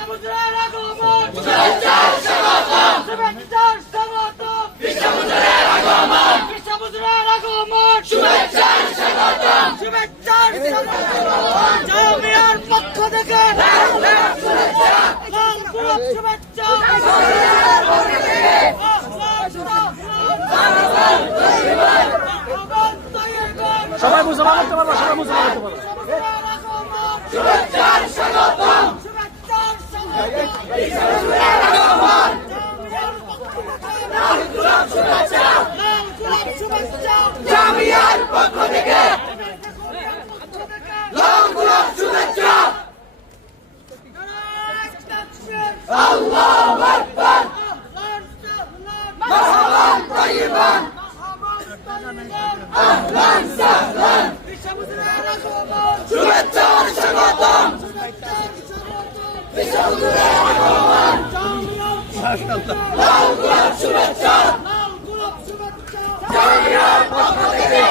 বিশ্ববুজুরের আগমন শুভেচ্ছার স্বাগতম শুভেচ্ছার স্বাগতম বিশ্ববুজুরের আগমন বিশ্ববুজুরের আগমন শুভেচ্ছার স্বাগতম শুভেচ্ছার স্বাগতম জামিয়ার পক্ষ থেকে লাখ লাখ শুভেচ্ছা লাখ লাখ শুভেচ্ছা বিশ্ববুজুরের পক্ষ থেকে সবাই মুসলমান করতে পারবো, সবাই মুসলমান করতে পারবো। শুভেচ্ছার স্বাগতম শুভেচ্ছার স্বাগতম বিশ্ববুজুরের আগমন লাখ লাখ শুভেচ্ছা লাখ লাখ শুভেচ্ছা জামিয়ার পক্ষ থেকে লাখ লাখ শুভেচ্ছা আল্লাহু আকবার মারহাবান তাইয়িবান আহলান সাহলান বিশ্ববুজুরের আগমন শুভেচ্ছার স্বাগতম বিশ্ববুজুরের আগমন লাখ লাখ শুভেচ্ছা জামিয়ার পক্ষ থেকে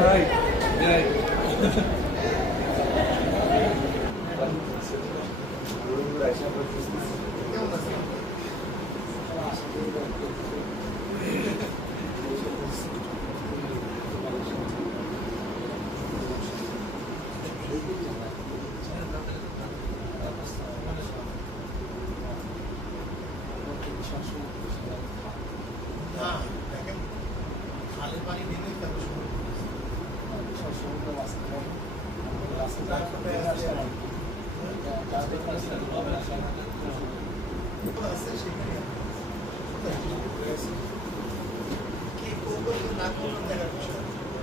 ভাই খালি পানি দিলেই তবে কি করবো না করবো